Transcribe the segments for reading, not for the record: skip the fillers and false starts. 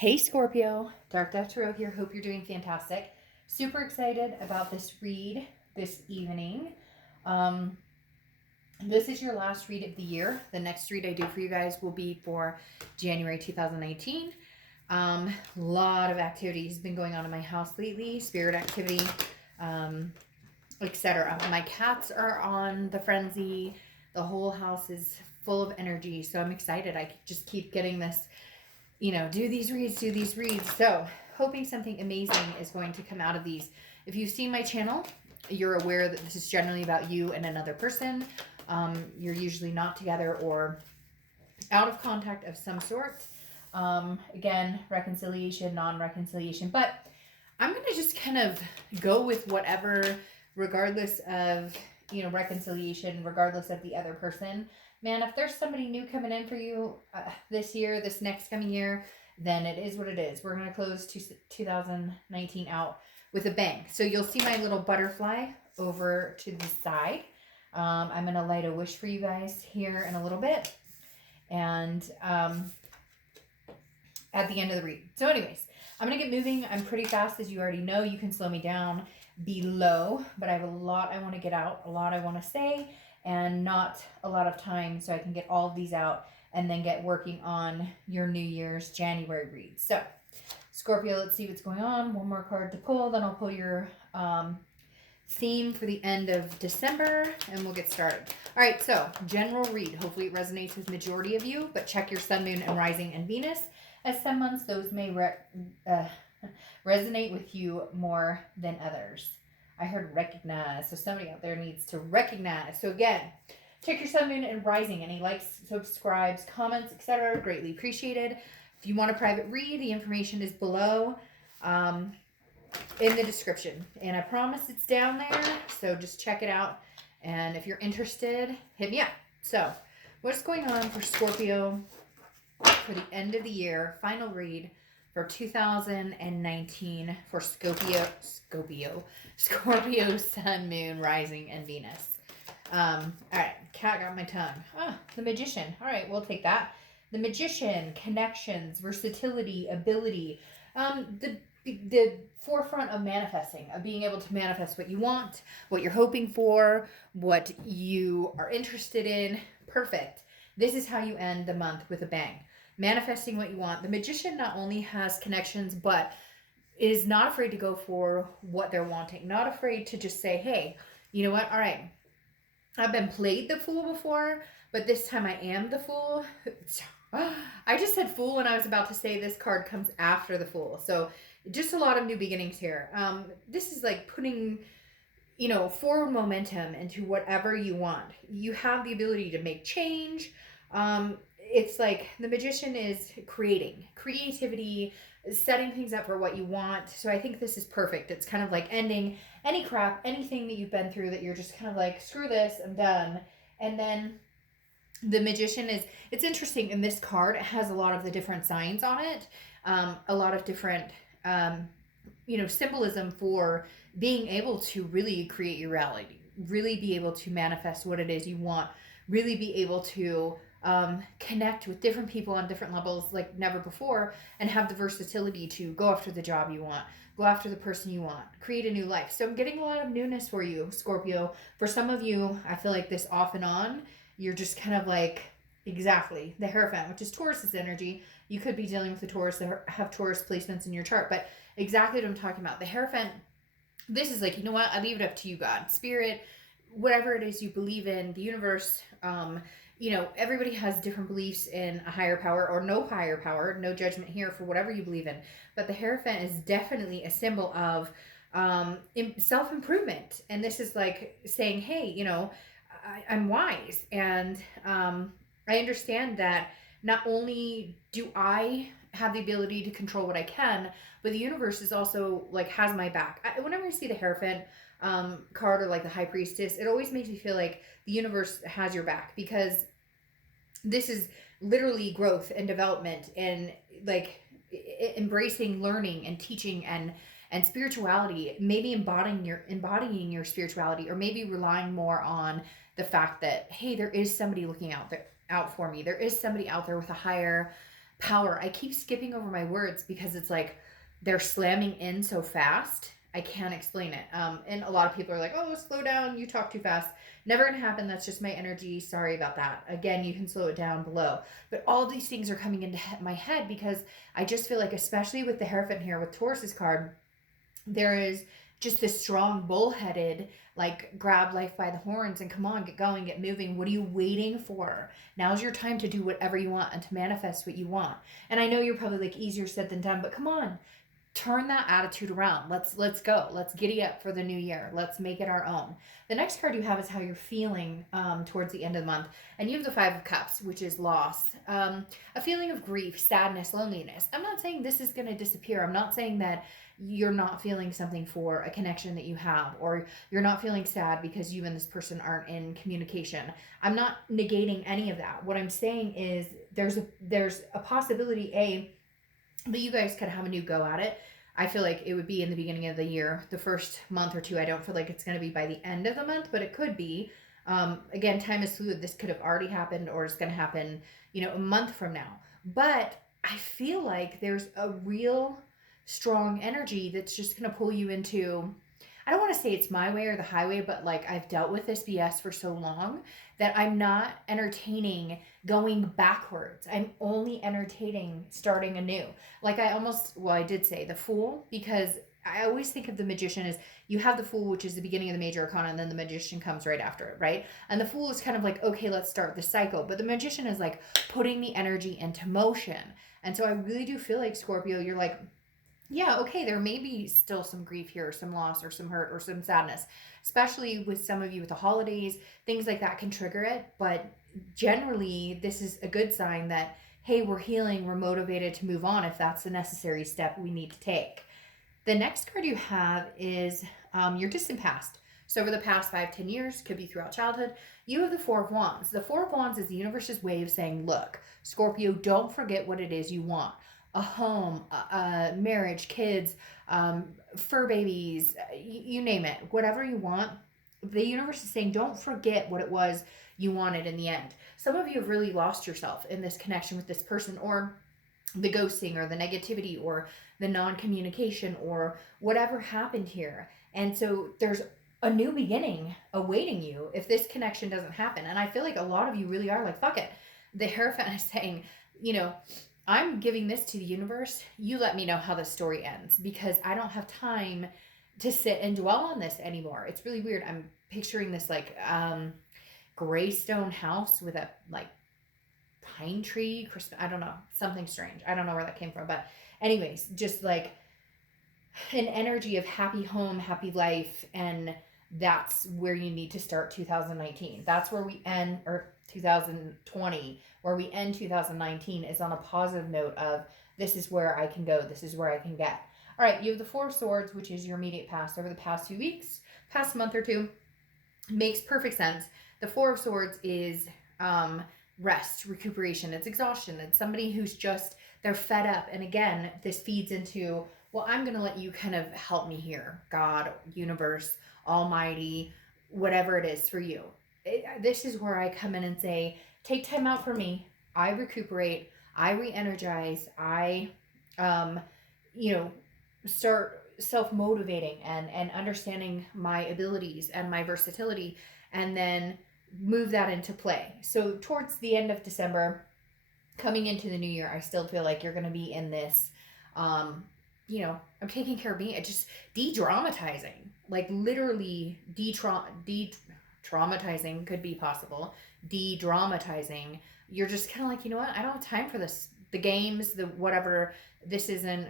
Hey Scorpio, Dark Dove Tarot here. Hope you're doing fantastic. Super excited about this read this evening. This is your last read of the year. The next read I do for you guys will be for January 2019. A lot of activity has been going on in my house lately, spirit activity, etc. My cats are on the frenzy. The whole house is full of energy, so I'm excited. I just keep getting this, do these reads. So hoping something amazing is going to come out of these. If you've seen my channel, you're aware that this is generally about you and another person. You're usually not together or out of contact of some sort. Again, reconciliation, non-reconciliation. But I'm going to just kind of go with whatever, regardless of, reconciliation, regardless of the other person. Man, if there's somebody new coming in for you this year, this next coming year, then it is what it is. We're going to close 2019 out with a bang. So you'll see my little butterfly over to the side. I'm going to light a wish for you guys here in a little bit. And at the end of the read. So anyways, I'm going to get moving. I'm pretty fast, as you already know. You can slow me down below, but I have a lot I want to get out, a lot I want to say, and not a lot of time, so I can get all of these out and then get working on your New Year's January read. So Scorpio, let's see what's going on. One more card to pull, then I'll pull your theme for the end of December, and we'll get started. All right, so general read. Hopefully it resonates with majority of you, but check your sun, moon, and rising and Venus. As some months, those may resonate with you more than others. I heard recognize, so somebody out there needs to recognize. So again, check your sun, moon, and rising. Any likes, subscribes, comments, etc. Greatly appreciated. If you want a private read, the information is below in the description. And I promise it's down there, so just check it out. And if you're interested, hit me up. So what's going on for Scorpio for the end of the year? Final read for 2019 for Scorpio, sun, moon, rising, and Venus. All right, cat got my tongue. The Magician. All right, we'll take that. The Magician, connections, versatility, ability, the forefront of manifesting, of being able to manifest what you want, what you're hoping for, what you are interested in. Perfect. This is how you end the month with a bang. Manifesting what you want. The Magician not only has connections, but is not afraid to go for what they're wanting. Not afraid to just say, hey, you know what? All right, I've been played the fool before, but this time I am the fool. I just said fool when I was about to say this card comes after the fool. So just a lot of new beginnings here. This is like putting, forward momentum into whatever you want. You have the ability to make change. It's like the Magician is creativity, setting things up for what you want. So I think this is perfect. It's kind of like ending any crap, anything that you've been through that you're just kind of like, screw this, I'm done. And then the Magician it's interesting. In this card, it has a lot of the different signs on it. A lot of different, symbolism for being able to really create your reality, really be able to manifest what it is you want, really be able to connect with different people on different levels like never before, and have the versatility to go after the job you want, go after the person you want, create a new life. So I'm getting a lot of newness for you, Scorpio. For some of you, I feel like this off and on, you're just kind of like, exactly, the Hierophant, which is Taurus's energy. You could be dealing with the Taurus that have Taurus placements in your chart, but exactly what I'm talking about. The Hierophant, this is like, you know what? I leave it up to you, God, Spirit, whatever it is you believe in, the universe. Everybody has different beliefs in a higher power or no higher power, no judgment here for whatever you believe in. But the Hierophant is definitely a symbol of self-improvement. And this is like saying, hey, I'm wise. And I understand that not only do I have the ability to control what I can, but the universe is also like has my back. Whenever I see the Hierophant card or like the High Priestess, it always makes me feel like the universe has your back, because this is literally growth and development and like embracing learning and teaching and spirituality, maybe embodying your spirituality, or maybe relying more on the fact that, hey, there is somebody looking out for me. There is somebody out there with a higher power. I keep skipping over my words because it's like they're slamming in so fast. I can't explain it. And a lot of people are like, oh, slow down. You talk too fast. Never going to happen. That's just my energy. Sorry about that. Again, you can slow it down below. But all these things are coming into my head because I just feel like, especially with the Hierophant here with Taurus's card, there is just this strong bullheaded, like, grab life by the horns and come on, get going, get moving. What are you waiting for? Now's your time to do whatever you want and to manifest what you want. And I know you're probably like, easier said than done, but come on, turn that attitude around. Let's go. Let's giddy up for the new year. Let's make it our own. The next card you have is how you're feeling towards the end of the month. And you have the Five of Cups, which is loss. A feeling of grief, sadness, loneliness. I'm not saying this is going to disappear. I'm not saying that you're not feeling something for a connection that you have, or you're not feeling sad because you and this person aren't in communication. I'm not negating any of that. What I'm saying is there's a possibility, that you guys could have a new go at it. I feel like it would be in the beginning of the year, the first month or two. I don't feel like it's going to be by the end of the month, but it could be. Again, time is fluid. This could have already happened, or it's going to happen, a month from now. But I feel like there's a real strong energy that's just going to pull you into, I don't want to say it's my way or the highway, but like, I've dealt with this BS for so long that I'm not entertaining going backwards. I'm only entertaining starting anew. Like, I did say the Fool, because I always think of the Magician as, you have the Fool, which is the beginning of the major arcana, and then the Magician comes right after it, right? And the Fool is kind of like, okay, let's start the cycle. But the Magician is like putting the energy into motion. And so I really do feel like, Scorpio, you're like, yeah, okay, there may be still some grief here, or some loss, or some hurt, or some sadness, especially with some of you with the holidays. Things like that can trigger it, but generally this is a good sign that, hey, we're healing, we're motivated to move on if that's the necessary step we need to take. The next card you have is your distant past. So over the past 5-10 years, could be throughout childhood, you have the Four of Wands. The Four of Wands is the universe's way of saying, look, Scorpio, don't forget what it is you want. A home, a marriage, kids, fur babies, you name it, whatever you want. The universe is saying, don't forget what it was you wanted in the end. Some of you have really lost yourself in this connection with this person, or the ghosting, or the negativity, or the non-communication, or whatever happened here. And so there's a new beginning awaiting you if this connection doesn't happen. And I feel like a lot of you really are like, fuck it. The Hierophant is saying, I'm giving this to the universe. You let me know how the story ends, because I don't have time to sit and dwell on this anymore. It's really weird. I'm picturing this like gray stone house with a like pine tree. I don't know. Something strange. I don't know where that came from. But anyways, just like an energy of happy home, happy life. And that's where you need to start 2019. That's where we end, or 2020, where we end 2019 is on a positive note of, this is where I can go. This is where I can get. All right. You have the Four of Swords, which is your immediate past over the past 2 weeks, past month or two. Makes perfect sense. The Four of Swords is rest, recuperation. It's exhaustion. It's somebody who's just, they're fed up. And again, this feeds into, well, I'm going to let you kind of help me here. God, universe, almighty, whatever it is for you. This is where I come in and say, take time out for me. I recuperate. I re-energize. I, start self-motivating and understanding my abilities and my versatility, and then move that into play. So towards the end of December, coming into the new year, I still feel like you're going to be in this, I'm taking care of me. It's just de-dramatizing, like literally traumatizing could be possible. De-dramatizing. You're just kind of like, you know what? I don't have time for this. The games, the whatever, this isn't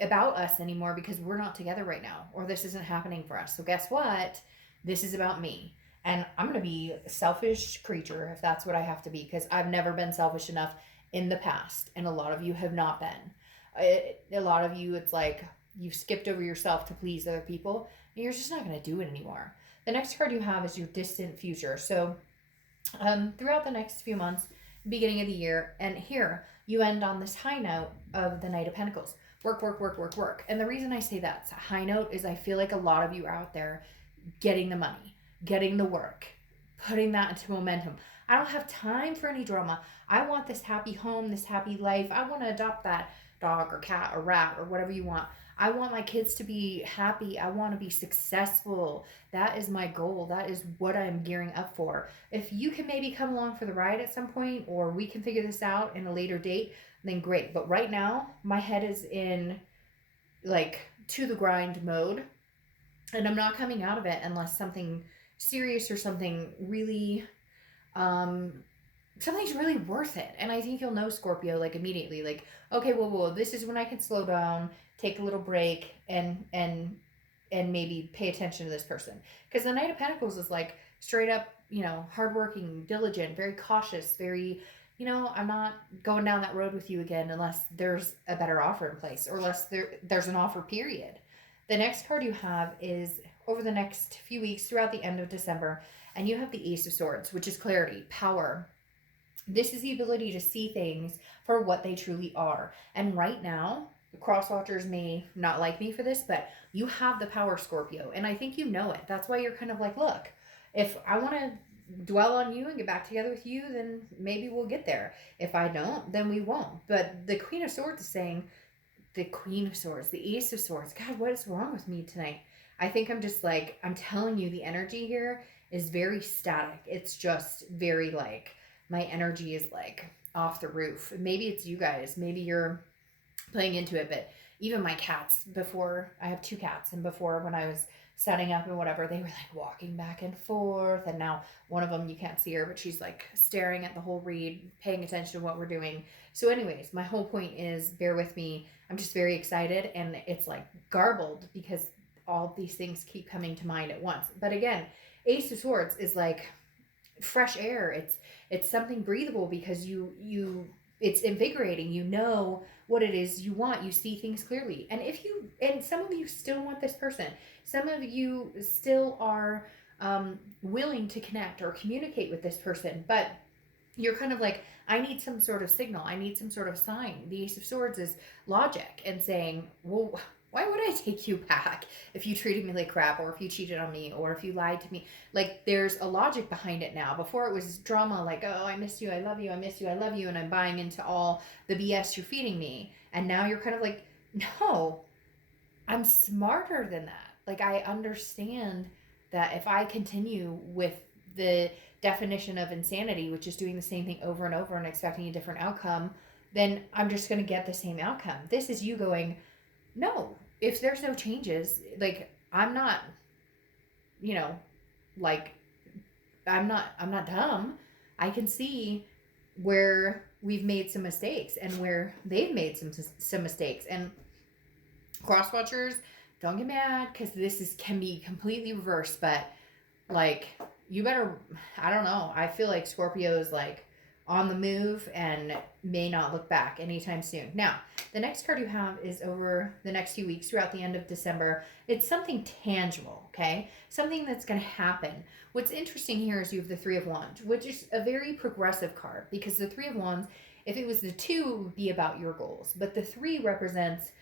about us anymore because we're not together right now, or this isn't happening for us. So guess what? This is about me. And I'm going to be a selfish creature if that's what I have to be, because I've never been selfish enough in the past. And a lot of you have not been. A lot of you, it's like you've skipped over yourself to please other people, and you're just not going to do it anymore. The next card you have is your distant future. So throughout the next few months, beginning of the year, and here you end on this high note of the Knight of Pentacles. Work, work, work, work, work. And the reason I say that's a high note is I feel like a lot of you are out there getting the money, getting the work, putting that into momentum. I don't have time for any drama. I want this happy home, this happy life. I want to adopt that dog or cat or rat or whatever you want. I want my kids to be happy. I want to be successful. That is my goal. That is what I'm gearing up for. If you can maybe come along for the ride at some point, or we can figure this out in a later date, then great. But right now, my head is in like to the grind mode, and I'm not coming out of it unless something serious or um something's really worth it. And I think you'll know, Scorpio, like immediately, like, okay, well, this is when I can slow down, take a little break, and maybe pay attention to this person. Because the Knight of Pentacles is like straight up, hardworking, diligent, very cautious, very, I'm not going down that road with you again unless there's a better offer in place, or unless there's an offer, period. The next card you have is over the next few weeks throughout the end of December, and you have the Ace of Swords, which is clarity, power. This is the ability to see things for what they truly are. And right now, the crosswatchers may not like me for this, but you have the power, Scorpio. And I think you know it. That's why you're kind of like, look, if I want to dwell on you and get back together with you, then maybe we'll get there. If I don't, then we won't. But the Queen of Swords is saying, the Queen of Swords, the Ace of Swords. God, what is wrong with me tonight? I think I'm just like, I'm telling you, the energy here is very static. It's just very like, my energy is like off the roof. Maybe it's you guys. Maybe you're playing into it, but even my cats, before, I have 2 cats, and before, when I was setting up and whatever, they were like walking back and forth, and now one of them, you can't see her, but she's like staring at the whole read, paying attention to what we're doing. So anyways, my whole point is, bear with me. I'm just very excited, and it's like garbled because all these things keep coming to mind at once. But again, Ace of Swords is like fresh air. It's something breathable because it's invigorating. You know what it is you want. You see things clearly. And some of you still want this person. Some of you still are willing to connect or communicate with this person, but you're kind of like, I need some sort of signal. I need some sort of sign. The Ace of Swords is logic and saying, well, why would I take you back if you treated me like crap, or if you cheated on me, or if you lied to me? Like, there's a logic behind it now. Before, it was drama, like, oh, I miss you, I love you, I miss you, I love you, and I'm buying into all the BS you're feeding me. And now you're kind of like, no, I'm smarter than that. Like, I understand that if I continue with the definition of insanity, which is doing the same thing over and over and expecting a different outcome, then I'm just going to get the same outcome. This is you going, no, if there's no changes, like, I'm not, like, I'm not dumb. I can see where we've made some mistakes and where they've made some mistakes. And crosswatchers, don't get mad, because can be completely reversed, but like, you better, I don't know. I feel like Scorpio is like on the move and may not look back anytime soon. Now, the next card you have is over the next few weeks throughout the end of December. It's something tangible, okay? Something that's going to happen. What's interesting here is you have the Three of Wands, which is a very progressive card, because the Three of Wands, if it was the 2, it would be about your goals. But the 3 represents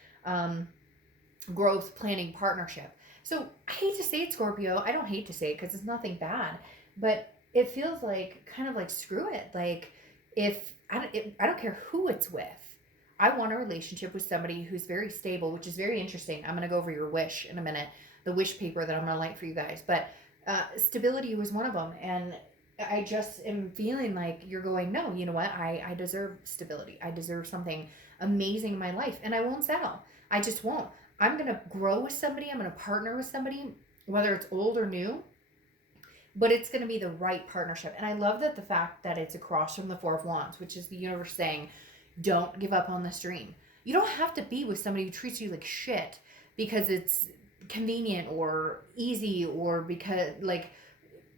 growth, planning, partnership. So I hate to say it, Scorpio. I don't hate to say it because it's nothing bad, but it feels like kind of like, screw it. Like, if I don't care who it's with. I want a relationship with somebody who's very stable, which is very interesting. I'm going to go over your wish in a minute, the wish paper that I'm going to light for you guys. But stability was one of them. And I just am feeling like you're going, no, you know what? I deserve stability. I deserve something amazing in my life. And I won't settle. I just won't. I'm going to grow with somebody. I'm going to partner with somebody, whether it's old or new. But it's going to be the right partnership. And I love that the fact that it's across from the Four of Wands, which is the universe saying, don't give up on this dream. You don't have to be with somebody who treats you like shit because it's convenient or easy, or because, like,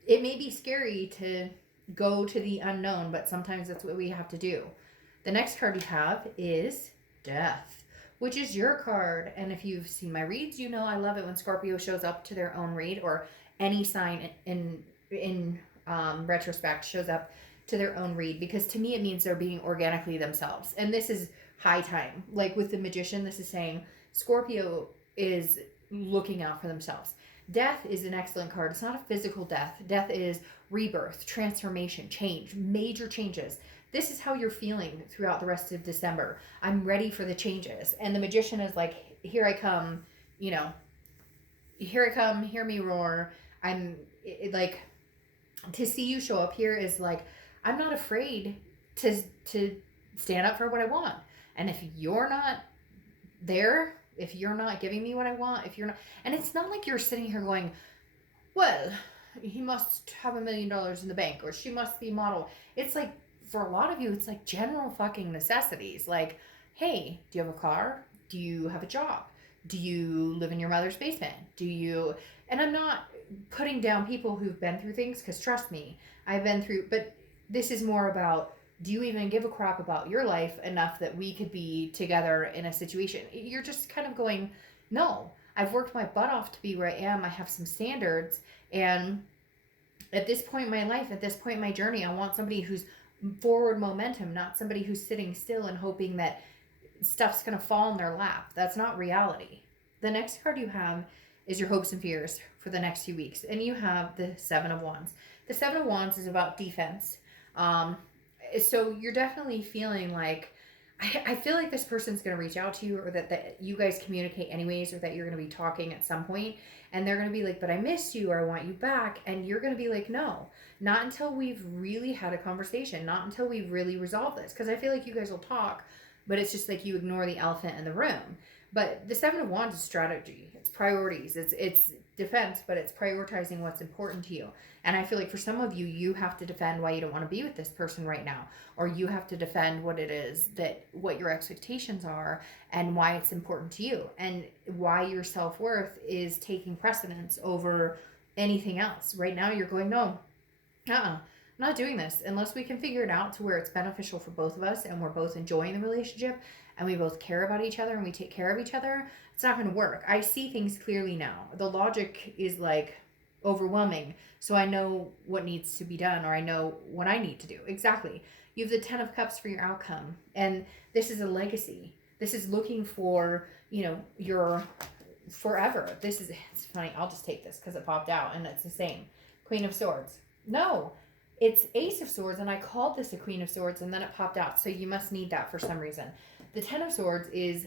it may be scary to go to the unknown, but sometimes that's what we have to do. The next card you have is Death, which is your card. And if you've seen my reads, you know I love it when Scorpio shows up to their own read, or any sign in retrospect shows up to their own read, because to me it means they're being organically themselves. And this is high time. Like with the Magician, this is saying Scorpio is looking out for themselves. Death is an excellent card. It's not a physical death. Death is rebirth, transformation, change, major changes. This is how you're feeling throughout the rest of December. I'm ready for the changes. And the Magician is like, here I come, you know, here I come, hear me roar. Like, to see you show up here is like, I'm not afraid to stand up for what I want. And if you're not there, if you're not giving me what I want, if you're not, and it's not like you're sitting here going, well, he must have $1 million in the bank, or she must be a model. It's like, for a lot of you, it's like general fucking necessities. Like, hey, do you have a car? Do you have a job? Do you live in your mother's basement? Do you, and I'm not putting down people who've been through things, because trust me, I've been through, but this is more about, do you even give a crap about your life enough that we could be together in a situation? You're just kind of going, no, I've worked my butt off to be where I am. I have some standards. And at this point in my life, at this point in my journey, I want somebody who's forward momentum, not somebody who's sitting still and hoping that stuff's going to fall in their lap. That's not reality. The next card you have is your hopes and fears for the next few weeks. And you have the Seven of Wands. The Seven of Wands is about defense. So you're definitely feeling like, I feel like this person's going to reach out to you, or that you guys communicate anyways, or that you're going to be talking at some point, and they're going to be like, but I miss you, or I want you back. And you're going to be like, no, not until we've really had a conversation, not until we've really resolved this. Because I feel like you guys will talk, but it's just like you ignore the elephant in the room. But the Seven of Wands is strategy. It's priorities. It's defense, but it's prioritizing what's important to you. And I feel like for some of you, you have to defend why you don't want to be with this person right now. Or you have to defend what it is what your expectations are, and why it's important to you, and why your self-worth is taking precedence over anything else. Right now, you're going, no, I'm not doing this unless we can figure it out to where it's beneficial for both of us, and we're both enjoying the relationship, and we both care about each other, and we take care of each other. It's not going to work. I see things clearly now. The logic is like overwhelming. So I know what needs to be done, or I know what I need to do. Exactly. You have the 10 of Cups for your outcome. And this is a legacy. This is looking for, your forever. It's funny. I'll just take this because it popped out and it's the same. Queen of Swords. No, it's Ace of Swords. And I called this a Queen of Swords, and then it popped out. So you must need that for some reason. The 10 of Swords is,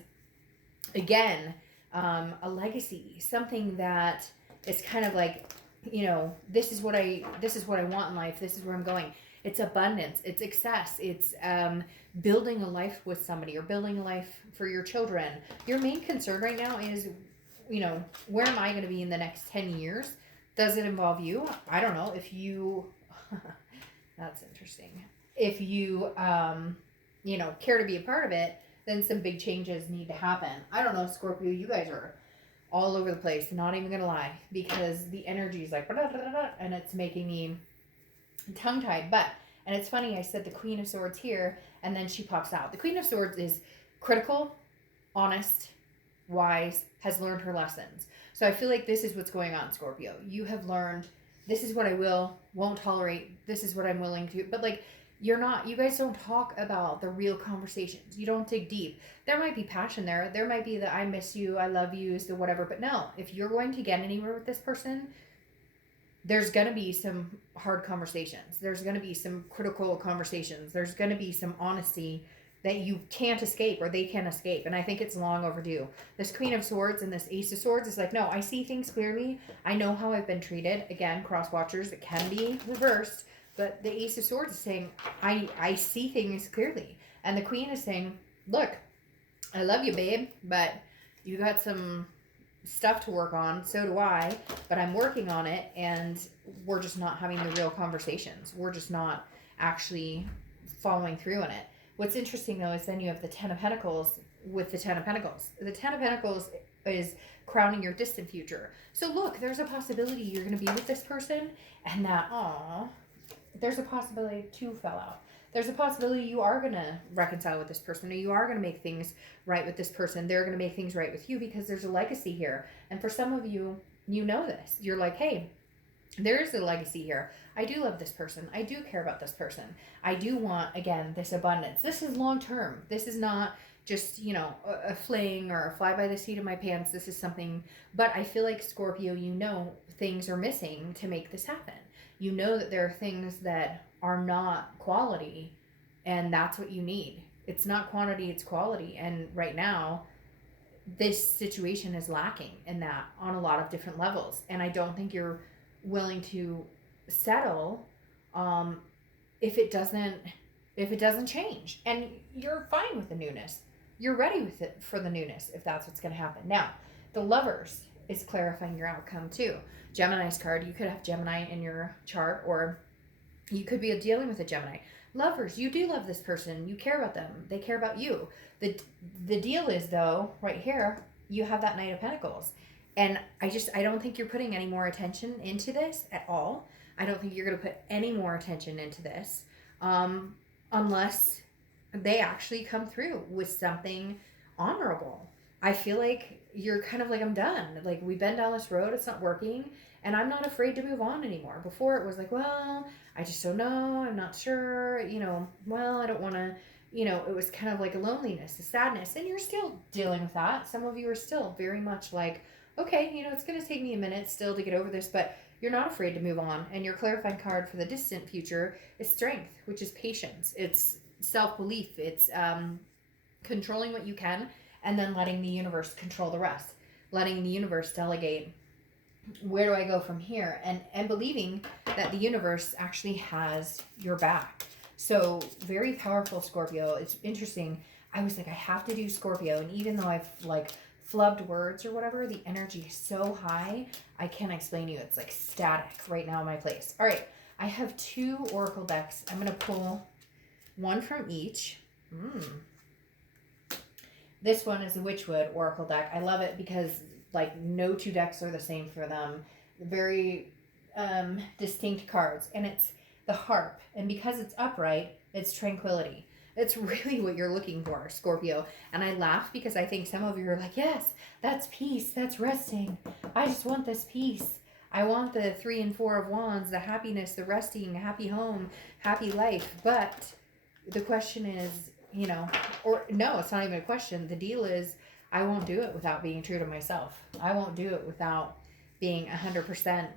again, a legacy. Something that is kind of like, this is what I want in life. This is where I'm going. It's abundance. It's excess. It's building a life with somebody, or building a life for your children. Your main concern right now is, where am I going to be in the next 10 years? Does it involve you? I don't know. If you, that's interesting. If you, care to be a part of it, then some big changes need to happen. I don't know, Scorpio, you guys are all over the place, not even gonna lie, because the energy is like, and it's making me tongue-tied. And it's funny, I said the Queen of Swords here, and then she pops out. The Queen of Swords is critical, honest, wise, has learned her lessons. So I feel like this is what's going on, Scorpio. You have learned, this is what I won't tolerate, this is what I'm willing to, but like, you guys don't talk about the real conversations. You don't dig deep. There might be passion there. There might be the I miss you, I love you, so whatever. But no, if you're going to get anywhere with this person, there's going to be some hard conversations. There's going to be some critical conversations. There's going to be some honesty that you can't escape, or they can't escape. And I think it's long overdue. This Queen of Swords and this Ace of Swords is like, no, I see things clearly. I know how I've been treated. Again, cross watchers, it can be reversed. But the Ace of Swords is saying, I see things clearly. And the Queen is saying, look, I love you, babe, but you got some stuff to work on. So do I. But I'm working on it, and we're just not having the real conversations. We're just not actually following through on it. What's interesting, though, is then you have the 10 of Pentacles with the 10 of Pentacles. The 10 of Pentacles is crowning your distant future. So look, there's a possibility you're going to be with this person, and that, there's a possibility two fell out. There's a possibility you are going to reconcile with this person, or you are going to make things right with this person. They're going to make things right with you, because there's a legacy here. And for some of you, you know this. You're like, hey, there is a legacy here. I do love this person. I do care about this person. I do want, again, this abundance. This is long term. This is not, just, you know, a fling or a fly by the seat of my pants. This is something, but I feel like Scorpio, you know, things are missing to make this happen. You know that there are things that are not quality, and that's what you need. It's not quantity, it's quality. And right now, this situation is lacking in that on a lot of different levels. And I don't think you're willing to settle um, if it doesn't change. And you're fine with the newness. You're ready with it for the newness if that's what's going to happen. Now, the Lovers is clarifying your outcome too. Gemini's card, you could have Gemini in your chart, or you could be dealing with a Gemini. Lovers, you do love this person. You care about them. They care about you. The deal is, though, right here, you have that Knight of Pentacles. And I don't think you're putting any more attention into this at all. I don't think you're going to put any more attention into this unless they actually come through with something honorable. I feel like you're kind of like, I'm done. Like, we've been down this road. It's not working. And I'm not afraid to move on anymore. Before it was like, well, I just don't know. I'm not sure. You know, well, I don't want to, you know, it was kind of like a loneliness, a sadness. And you're still dealing with that. Some of you are still very much like, okay, you know, it's going to take me a minute still to get over this, but you're not afraid to move on. And your clarifying card for the distant future is strength, which is patience. It's self-belief. It's controlling what you can and then letting the universe control the rest. Letting the universe delegate, where do I go from here? And believing that the universe actually has your back. So very powerful, Scorpio. It's interesting. I was like, I have to do Scorpio. And even though I've like flubbed words or whatever, the energy is so high. I can't explain to you. It's like static right now in my place. All right. I have 2 oracle decks. I'm going to pull one from each. This one is a Witchwood oracle deck. I love it because like no 2 decks are the same for them. Very distinct cards. And it's the harp. And because it's upright, it's tranquility. It's really what you're looking for, Scorpio. And I laugh because I think some of you are like, yes, that's peace. That's resting. I just want this peace. I want the 3 and 4 of Wands, the happiness, the resting, happy home, happy life. But the question is, you know, or no, it's not even a question. The deal is, I won't do it without being true to myself. I won't do it without being 100%,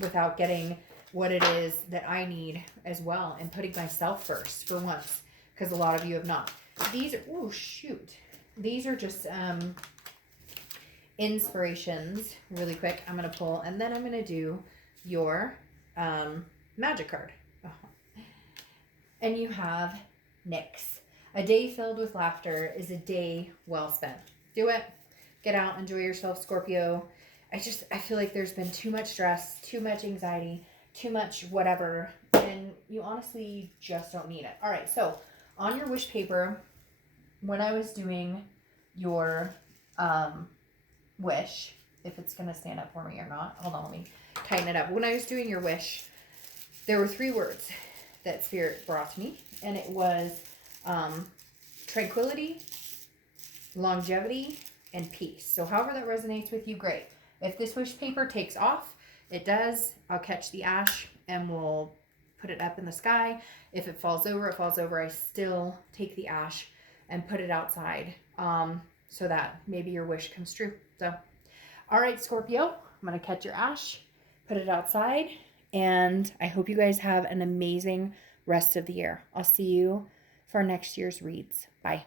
without getting what it is that I need as well, and putting myself first for once, because a lot of you have not. These are, oh shoot, these are just inspirations really quick. I'm going to pull, and then I'm going to do your magic card. And you have Nyx. A day filled with laughter is a day well spent. Do it. Get out. Enjoy yourself, Scorpio. I feel like there's been too much stress, too much anxiety, too much whatever, and you honestly just don't need it. All right, so on your wish paper, when I was doing your wish, if it's going to stand up for me or not, hold on, let me tighten it up. When I was doing your wish, there were 3 words that Spirit brought to me, and it was tranquility, longevity, and peace. So however that resonates with you, great. If this wish paper takes off, it does, I'll catch the ash and we'll put it up in the sky. If it falls over, it falls over. I still take the ash and put it outside so that maybe your wish comes true. So, all right, Scorpio, I'm going to catch your ash, put it outside, and I hope you guys have an amazing rest of the year. I'll see you for next year's reads. Bye.